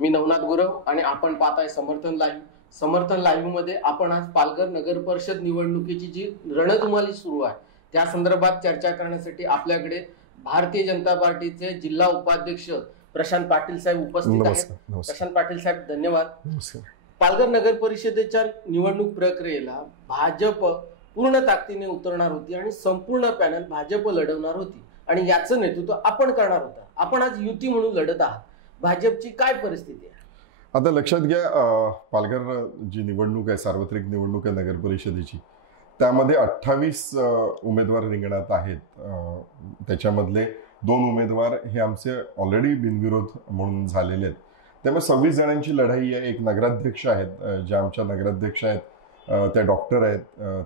मी नवनाथ गुरव आणि आपण पाहताय समर्थन लाईव्ह समर्थन लाईव्हमध्ये आपण आज पालघर नगर परिषद निवडणुकीची जी रणधुमाळी सुरू आहे त्या संदर्भात चर्चा करण्यासाठी आपल्याकडे भारतीय जनता पार्टीचे जिल्हा उपाध्यक्ष प्रशांत पाटील साहेब उपस्थित आहेत. नमस्कार नमस्कार. प्रशांत पाटील साहेब धन्यवाद. नमस्कार. पालघर नगर परिषदेच्या निवडणूक प्रक्रियेला भाजप पूर्ण ताकदीने उतरणार होती आणि संपूर्ण पॅनल भाजप लढवणार होती. आणि याचं नेतृत्व आपण करणार होता. आपण आज युती म्हणून लढत आहात. भाजपची काय परिस्थिती आहे? आता लक्षात घ्या पालघर जी निवडणूक आहे सार्वत्रिक निवडणूक आहे नगर परिषदेची. त्यामध्ये अठ्ठावीस उमेदवार रिंगणात आहेत. त्याच्यामधले दोन उमेदवार हे आमचे ऑलरेडी बिनविरोध म्हणून झालेले आहेत. त्यामुळे सव्वीस जणांची लढाई आहे. एक नगराध्यक्ष आहेत ज्या आमच्या नगराध्यक्ष आहेत. त्या डॉक्टर आहेत.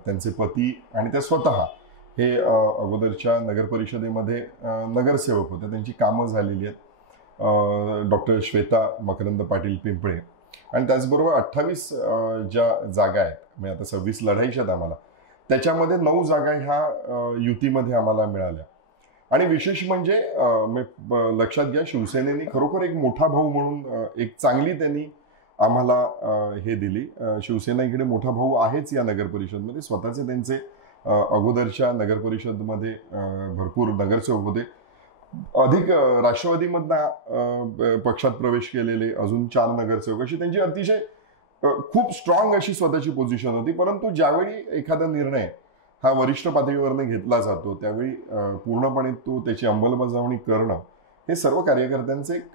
त्यांचे पती आणि त्या स्वतः हे अगोदरच्या नगर परिषदेमध्ये नगरसेवक होते. त्यांची कामं झालेली आहेत. डॉक्टर श्वेता मकरंद पाटील पिंपळे. आणि त्याचबरोबर अठ्ठावीस ज्या जागा आहेत म्हणजे आता सव्वीस लढाईच्यात आहेत आम्हाला त्याच्यामध्ये नऊ जागा ह्या युतीमध्ये आम्हाला मिळाल्या. आणि विशेष म्हणजे मी लक्षात घ्या शिवसेनेने खरोखर एक मोठा भाऊ म्हणून एक चांगली त्यांनी आम्हाला हे दिली. शिवसेना इकडे मोठा भाऊ आहेच या नगर परिषदमध्ये. स्वतःचे त्यांचे अगोदरच्या नगर परिषदमध्ये भरपूर नगरसेवक होते. अधिक राष्ट्रवादी राष्ट्रवादीमधनं पक्षात प्रवेश केलेले अजून चार नगरसेवक अशी त्यांची अतिशय खूप स्ट्रॉंग अशी स्वतःची पोझिशन होती. परंतु ज्यावेळी एखादा निर्णय हा वरिष्ठ पातळीवरनं घेतला जातो त्यावेळी पूर्णपणे तो त्याची अंमलबजावणी करणं हे सर्व कार्यकर्त्यांचं एक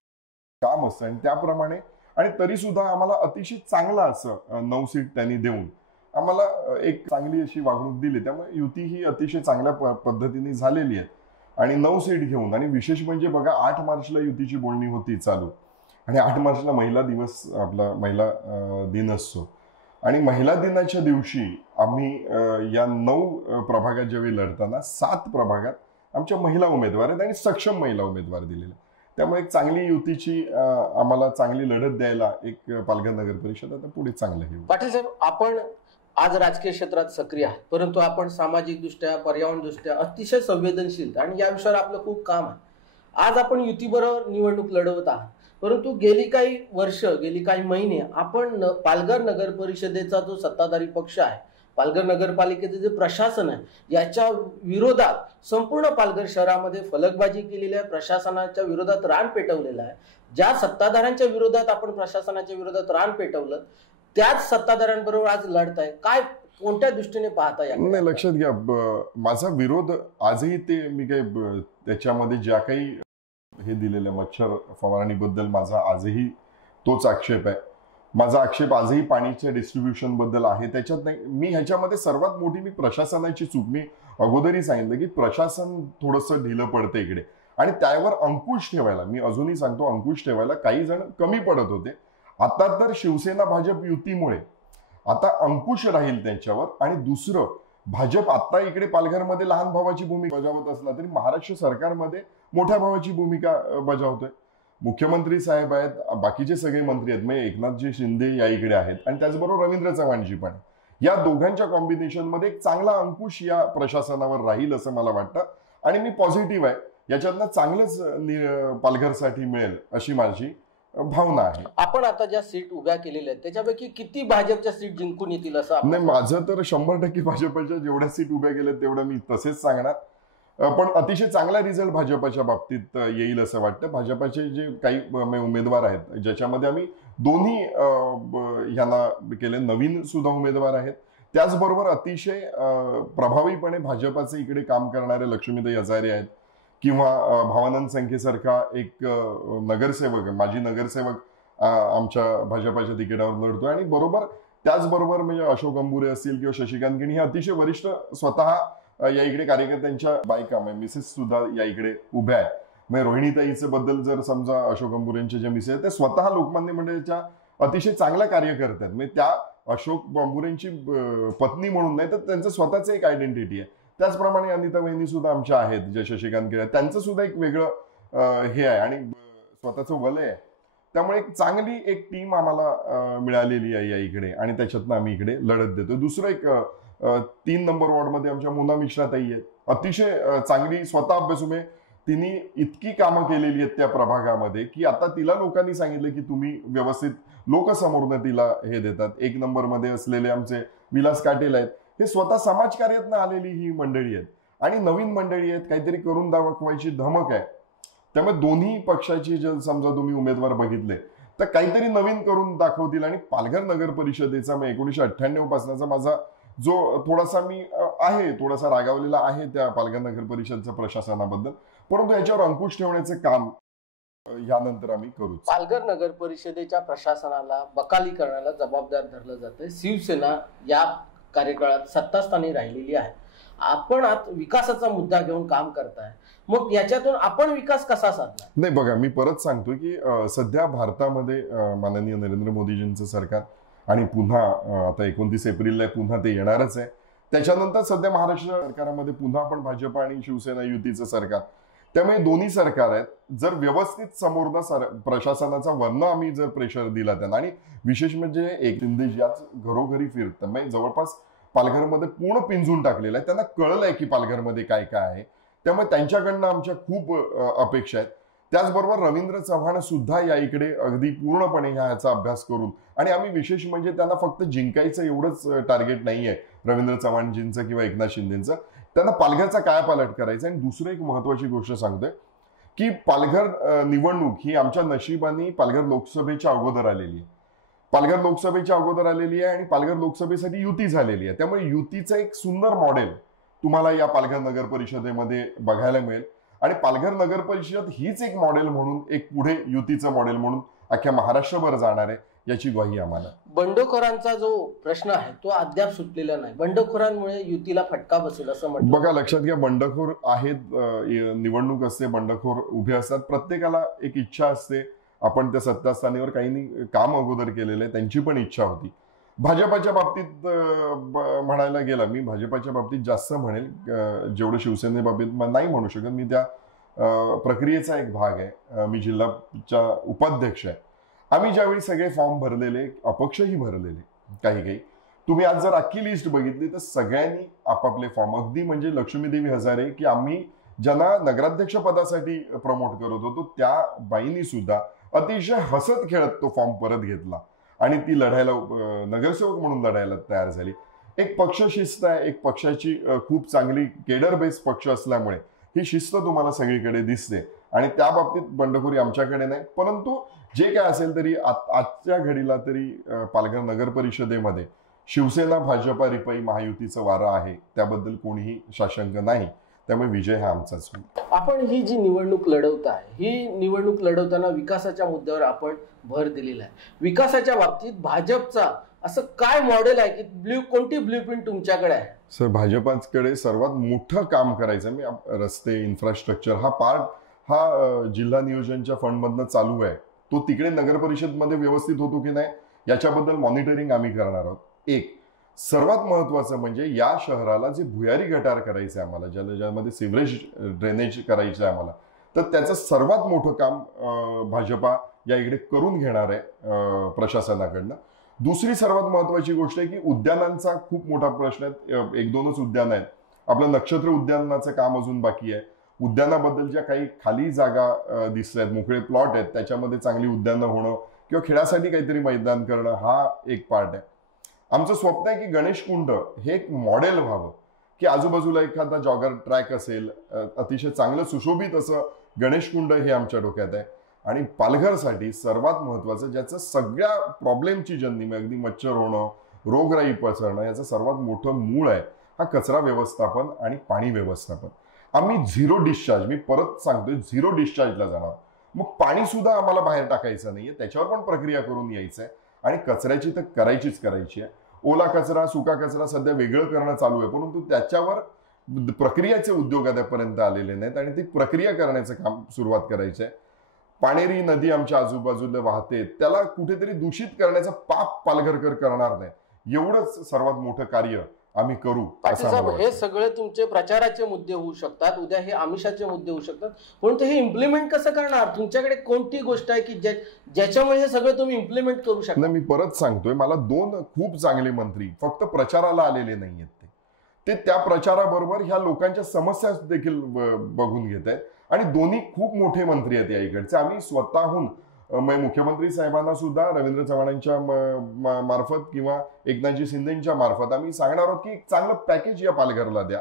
काम असतं. आणि त्याप्रमाणे आणि तरी सुद्धा आम्हाला अतिशय चांगलं असं नऊ सीट त्यांनी देऊन आम्हाला एक चांगली अशी वागणूक दिली. त्यामुळे युती ही अतिशय चांगल्या प- पद्धतीने झालेली आहे. आणि नऊ सीट घेऊन. आणि विशेष म्हणजे बघा आठ मार्चला युतीची बोलणी होती चालू. आणि आठ मार्चला महिला दिवस आपला महिला दिन असतो. आणि महिला दिनाच्या दिवशी आम्ही या नऊ प्रभागात ज्यावेळी लढताना सात प्रभागात आमच्या महिला उमेदवार आहेत आणि सक्षम महिला उमेदवार दिलेले त्यामुळे एक चांगली युतीची आम्हाला चांगली लढत द्यायला एक पालघर नगर परिषद आता पुढे चांगलं घेऊ पाटील साहेब आपण आज राजकीय क्षेत्रात सक्रिय आहेत. परंतु आपण सामाजिक दृष्ट्या पर्यावरण दृष्ट्या अतिशय संवेदनशील आणि या विषयावर आपलं खूप काम आहे. आज आपण युतीबरोबर निवडणूक लढवत आहात. परंतु गेली काही वर्ष गेली काही महिने आपण पालघर नगर परिषदेचा जो सत्ताधारी पक्ष आहे पालघर नगरपालिकेचे जे प्रशासन आहे याच्या विरोधात संपूर्ण पालघर शहरामध्ये फलकबाजी केलेली आहे प्रशासनाच्या विरोधात रान पेटवलेलं आहे. ज्या सत्ताधाऱ्यांच्या विरोधात आपण प्रशासनाच्या विरोधात रान पेटवलं त्याच सत्ताधाऱ्यांबरोबर आज लढताय. काय कोणत्या दृष्टीने पाहता या नाही लक्षात घ्या. माझा विरोध आजही ते मी काही त्याच्यामध्ये ज्या काही हे दिलेल्या मच्छर फवारणीबद्दल माझा आजही तोच आक्षेप आहे. माझा आक्षेप आजही पाणीच्या डिस्ट्रीब्युशनबद्दल आहे. त्याच्यात नाही मी ह्याच्यामध्ये सर्वात मोठी मी प्रशासनाची चूक मी अगोदरही सांगितलं की प्रशासन थोडंसं ढिलं पडतं इकडे. आणि त्यावर अंकुश ठेवायला मी अजूनही सांगतो अंकुश ठेवायला काही जण कमी पडत होते. आता तर शिवसेना भाजप युतीमुळे. आता अंकुश राहील त्यांच्यावर आणि दुसरं भाजप आता इकडे पालघरमध्ये लहान भावाची भूमिका बजावत असला तरी महाराष्ट्र सरकारमध्ये मोठ्या भावाची भूमिका बजावतोय. मुख्यमंत्री साहेब आहेत बाकीचे सगळे मंत्री आहेत. म्हणजे एकनाथजी शिंदे या इकडे आहेत आणि त्याचबरोबर रवींद्र चव्हाणजी पण या दोघांच्या कॉम्बिनेशनमध्ये एक चांगला अंकुश या प्रशासनावर राहील असं मला वाटतं. आणि मी पॉझिटिव्ह आहे. याच्यातनं चांगलंच नि- पालघरसाठी मिळेल अशी माझी भावना आहे. आपण आता ज्या सीट उभ्या केलेल्या आहेत त्याच्यापैकी किती भाजपच्या सीट जिंकून येतील असं नाही माझं तर शंभर टक्के भाजपच्या जेवढ्या सीट उभ्या केल्या तेवढ्या मी तसेच सांगणार. पण अतिशय चांगला रिझल्ट भाजपच्या बाबतीत येईल असं वाटतं. भाजपचे जे काही उमेदवार आहेत ज्याच्यामध्ये आम्ही दोन्ही ह्यांना केले नवीन सुद्धा उमेदवार आहेत. त्याचबरोबर अतिशय प्रभावीपणे भाजपाचे इकडे काम करणारे लक्ष्मीताई हजारे आहेत. किंवा भावानंद संख्येसारखा एक नगरसेवक माजी नगरसेवक आमच्या भाजपाच्या तिकिटावर लढतोय. आणि बरोबर त्याचबरोबर म्हणजे अशोक अंबुरे असतील किंवा शशिकांत गिणी हे अतिशय वरिष्ठ स्वतः या इकडे कार्यकर्त्यांच्या बायका म्हणजे मिसेस सुद्धा या इकडे उभ्या आहेत. म्हणजे रोहिणीताईचं बद्दल जर समजा अशोक अंबुरेंचे जे मिसेस आहेत ते स्वतः लोकमान्य मंडळाच्या अतिशय चांगल्या कार्यकर्त्या आहेत. म्हणजे त्या अशोक अंबुरेंची पत्नी म्हणून नाही तर त्यांचं स्वतःचं एक आयडेंटिटी आहे. त्याचप्रमाणे अनिता वहिनी सुद्धा आमच्या आहेत ज्या शशिकांत गिरे त्यांचं सुद्धा एक वेगळं हे आहे आणि स्वतःचं वलय आहे. त्यामुळे एक चांगली एक टीम आम्हाला मिळालेली आहे या इकडे आणि त्याच्यातनं आम्ही इकडे लढत देतो दुसरं एक तीन नंबर वॉर्डमध्ये आमच्या मुना मिश्राताई आहेत. अतिशय चांगली स्वतः अभ्यासुमे म्हणजे तिने इतकी कामं केलेली आहेत त्या प्रभागामध्ये की आता तिला लोकांनी सांगितलं की तुम्ही व्यवस्थित लोकसमोरनं तिला हे देतात. एक नंबरमध्ये असलेले आमचे विलास काटेल आहेत. हे स्वतः समाजकार्यातनं आलेली ही मंडळी आहेत. आणि नवीन मंडळी आहेत काहीतरी करून दाखवायची धमक आहे. त्यामुळे दोन्ही पक्षाची जर समजा तुम्ही उमेदवार बघितले तर काहीतरी नवीन करून दाखवतील. आणि पालघर नगर परिषदेचा मग एकोणीशे अठ्ठ्याण्णव पासनाचा माझा जो थोडासा मी आहे थोडासा रागावलेला आहे त्या पालघर नगर परिषदच्या प्रशासनाबद्दल. परंतु याच्यावर अंकुश ठेवण्याचे काम यानंतर आम्ही करू पालघर नगर परिषदेच्या प्रशासनाला बकाली करण्याला जबाबदार धरलं जातं शिवसेना या कार्यकाळात सत्तास्थानी राहिलेली आहे. आपण आज विकासाचा मुद्दा घेऊन काम करताय. मग याच्यातून आपण विकास कसा साधला नाही बघा मी परत सांगतो की सध्या भारतामध्ये माननीय नरेंद्र मोदीजींचं सरकार आणि पुन्हा आता एकोणतीस एप्रिलला पुन्हा ते येणारच आहे. त्याच्यानंतर सध्या महाराष्ट्र सरकारमध्ये पुन्हा आपण भाजप आणि शिवसेना युतीचं सरकार. त्यामुळे दोन्ही सरकार आहेत. जर व्यवस्थित समोरनं सर प्रशासनाचा वर्ण आम्ही जर प्रेशर दिला त्यांना आणि विशेष म्हणजे एक शिंदेश याच घरोघरी फिरत म्हणजे जवळपास पालघरमध्ये पूर्ण पिंजून टाकलेलं आहे. त्यांना कळलंय की पालघरमध्ये काय काय आहे. त्यामुळे त्यांच्याकडनं आमच्या खूप अपेक्षा आहेत. त्याचबरोबर रवींद्र चव्हाण सुद्धा या इकडे अगदी पूर्णपणे ह्याचा अभ्यास करून आणि आम्ही विशेष म्हणजे त्यांना फक्त जिंकायचं एवढंच टार्गेट नाही आहे रवींद्र चव्हाणजींचं किंवा एकनाथ शिंदेचं. त्यांना पालघरचा काय पालट करायचा? आणि दुसरं एक महत्वाची गोष्ट सांगतोय की पालघर निवडणूक ही आमच्या नशिबाने पालघर लोकसभेच्या अगोदर आलेली आहे. पालघर लोकसभेच्या अगोदर आलेली आहे आणि पालघर लोकसभेसाठी युती झालेली आहे. त्यामुळे युतीचं एक सुंदर मॉडेल तुम्हाला या पालघर नगर परिषदेमध्ये बघायला मिळेल. आणि पालघर नगर परिषद हीच एक मॉडेल म्हणून एक पुढे युतीचं मॉडेल म्हणून अख्ख्या महाराष्ट्रभर जाणार आहे. याची ग्वाही आम्हाला. बंडखोरांचा जो प्रश्न आहे तो अद्याप सुटलेला नाही. बंडखोरांमुळे युतीला फटका बसेल असं म्हणतो बघा लक्षात घ्या बंडखोर आहेत निवडणूक असते बंडखोर उभे असतात. प्रत्येकाला एक इच्छा असते. आपण त्या सत्तास्थानीवर काही काम अगोदर केलेलं त्यांची पण इच्छा होती. भाजपाच्या बाबतीत म्हणायला गेला मी भाजपाच्या बाबतीत जास्त म्हणेल जेवढं शिवसेनेबाबतीत नाही म्हणू शकत. मी त्या प्रक्रियेचा एक भाग आहे. मी जिल्हाच्या उपाध्यक्ष आहे. आम्ही ज्यावेळी सगळे फॉर्म भरलेले अपक्षही भरलेले काही काही तुम्ही आज जर अख्खी लिस्ट बघितली तर सगळ्यांनी आपापले फॉर्म. अगदी म्हणजे लक्ष्मीदेवी हजारे की आम्ही ज्यांना नगराध्यक्ष पदासाठी प्रमोट करत होतो त्या बाईंनी सुद्धा अतिशय हसत खेळत तो फॉर्म परत घेतला. आणि ती लढायला नगरसेवक म्हणून लढायला तयार झाली. एक पक्ष शिस्त आहे एक पक्षाची खूप चांगली केडर बेस्ड पक्ष असल्यामुळे ही शिस्त तुम्हाला सगळीकडे दिसते. आणि त्या बाबतीत बंडखोरी आमच्याकडे नाही. परंतु जे काय असेल तरी आजच्या घडीला तरी पालघर नगर परिषदेमध्ये शिवसेना भाजपा रिपाई महायुतीचं वारं आहे त्याबद्दल कोणीही शाशंक नाही. त्यामुळे विजय हा आमचाच आपण ही जी निवडणूक लढवत आहे ही निवडणूक लढवताना विकासाच्या मुद्द्यावर आपण भर दिलेला आहे. विकासाच्या बाबतीत भाजपचा असं काय मॉडेल आहे की ब्ल्यू कोणती ब्ल्यू प्रिंट तुमच्याकडे आहे? सर भाजपाकडे सर्वात मोठं काम करायचं मी रस्ते इन्फ्रास्ट्रक्चर हा पार्ट हा जिल्हा नियोजनच्या फंडमधनं चालू आहे. तो तिकडे नगर परिषदमध्ये व्यवस्थित होतो की नाही याच्याबद्दल मॉनिटरिंग आम्ही करणार आहोत. एक सर्वात महत्वाचं म्हणजे या शहराला जे भुयारी गटार करायचं आहे आम्हाला ज्याला ज्यामध्ये सिवरेज ड्रेनेज करायचं आहे आम्हाला तर त्याचं सर्वात मोठं काम भाजपा या इकडे करून घेणार आहे प्रशासनाकडनं. दुसरी सर्वात महत्वाची गोष्ट आहे की उद्यानांचा खूप मोठा प्रश्न आहे. एक दोनच उद्यान आहेत. आपलं नक्षत्र उद्यानाचं काम अजून बाकी आहे. उद्यानाबद्दल ज्या काही खाली जागा दिसत मोकळे प्लॉट आहेत त्याच्यामध्ये चांगली उद्यानं होणं किंवा खेळासाठी काहीतरी मैदान करणं हा एक पार्ट आहे. आमचं स्वप्न आहे की गणेश कुंड हे एक मॉडेल व्हावं. की आजूबाजूला एखादा जॉगर ट्रॅक असेल अतिशय चांगलं सुशोभित असं गणेश कुंड हे आमच्या डोक्यात आहे. आणि पालघरसाठी सर्वात महत्वाचं ज्याचं सगळ्या प्रॉब्लेमची जन्मी अगदी मच्छर होणं रोगराई पसरणं याचं सर्वात मोठं मूळ आहे हा कचरा व्यवस्थापन आणि पाणी व्यवस्थापन. आम्ही झिरो डिस्चार्ज मी परत सांगतोय झिरो डिस्चार्जला जाणार. मग पाणी सुद्धा आम्हाला बाहेर टाकायचं नाहीये त्याच्यावर पण प्रक्रिया करून यायचं आहे आणि कचऱ्याची तर करायचीच करायची आहे. ओला कचरा सुका कचरा सध्या वेगळं करणं चालू आहे परंतु त्याच्यावर प्रक्रियाचे उद्योग आतापर्यंत आलेले नाहीत आणि ती प्रक्रिया करण्याचं काम सुरुवात करायचं आहे. पाणेरी नदी आमच्या आजूबाजूला वाहते त्याला कुठेतरी दूषित करण्याचं पाप पालघरकर करणार नाही. एवढंच सर्वात मोठं कार्य आम्ही करू हे सगळे तुमचे प्रचाराचे मुद्दे होऊ शकतात उद्या हे आमिषाचे मुद्दे होऊ शकतात. परंतु हे इम्प्लिमेंट कसं करणार? तुमच्याकडे कोणती गोष्ट आहे की ज्याच्यामुळे हे सगळं तुम्ही इम्प्लिमेंट करू शकता? मी परत सांगतोय मला दोन खूप चांगले मंत्री फक्त प्रचाराला आलेले नाहीयेत ते. ते त्या प्रचाराबरोबर ह्या लोकांच्या समस्या देखील बघून घेत आहेत आणि दोन्ही खूप मोठे मंत्री आहेत या इकडचे. आम्ही स्वतःहून मुख्यमंत्री साहेबांना सुद्धा रवींद्र चव्हाणांच्या मार्फत किंवा एकनाथजी शिंदेच्या मार्फत आम्ही सांगणार आहोत की एक चांगलं पॅकेज या पालघरला द्या.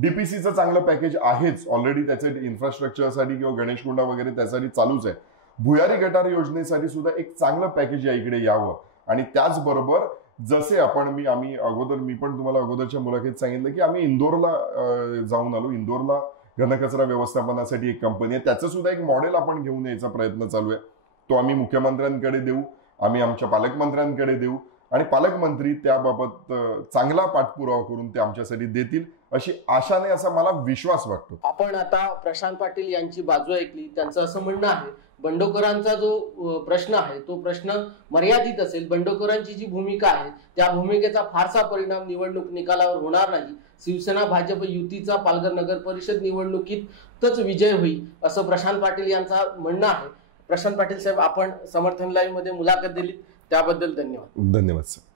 डीपीसीचं चांगलं पॅकेज आहेच. ऑलरेडी त्याचे इन्फ्रास्ट्रक्चरसाठी किंवा गणेशकुंडा वगैरे त्यासाठी चालूच आहे. भुयारी गटार योजनेसाठी सुद्धा एक चांगलं पॅकेज या इकडे यावं. आणि त्याचबरोबर जसे आपण मी आम्ही अगोदर मी पण तुम्हाला अगोदरच्या मुलाखतीत सांगितलं की आम्ही इंदोरला जाऊन आलो. इंदोरला घनकचरा व्यवस्थापनासाठी एक कंपनी आहे. त्याचं सुद्धा एक मॉडेल आपण घेऊन यायचा प्रयत्न चालू आहे. तो आम्ही मुख्यमंत्र्यांकडे देऊ आम्ही आमच्या पालकमंत्र्यांकडे देऊ आणि पालकमंत्री त्याबाबत चांगला पाठपुरावा करून ते आमच्यासाठी देतील अशी आशाने असा मला विश्वास वाटतो. आपण आता प्रशांत पाटील यांची बाजू ऐकली त्यांचं असं म्हणणं आहे बंडखोरांचा जो प्रश्न आहे तो प्रश्न मर्यादित असेल बंडखोरांची जी भूमिका आहे त्या भूमिकेचा फारसा परिणाम निवडणूक निकालावर होणार नाही. शिवसेना भाजप युतीचा पालघर नगर परिषद निवडणुकीतच विजय होईल असं प्रशांत पाटील यांचं म्हणणं आहे. प्रशांत पाटील साहेब आपण समर्थन लाईव्हमध्ये मुलाखत दिली त्याबद्दल धन्यवाद. धन्यवाद सर.